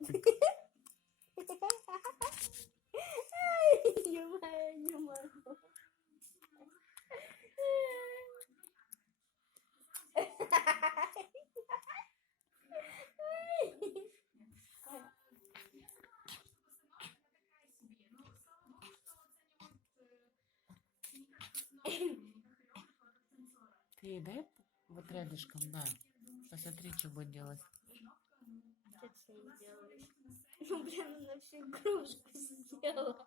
Не могу. Ты ей дай вот рядышком, да. Посмотри, что будет делать. Что ты с ней делаешь? Ну, блин, она всю игрушку сделала.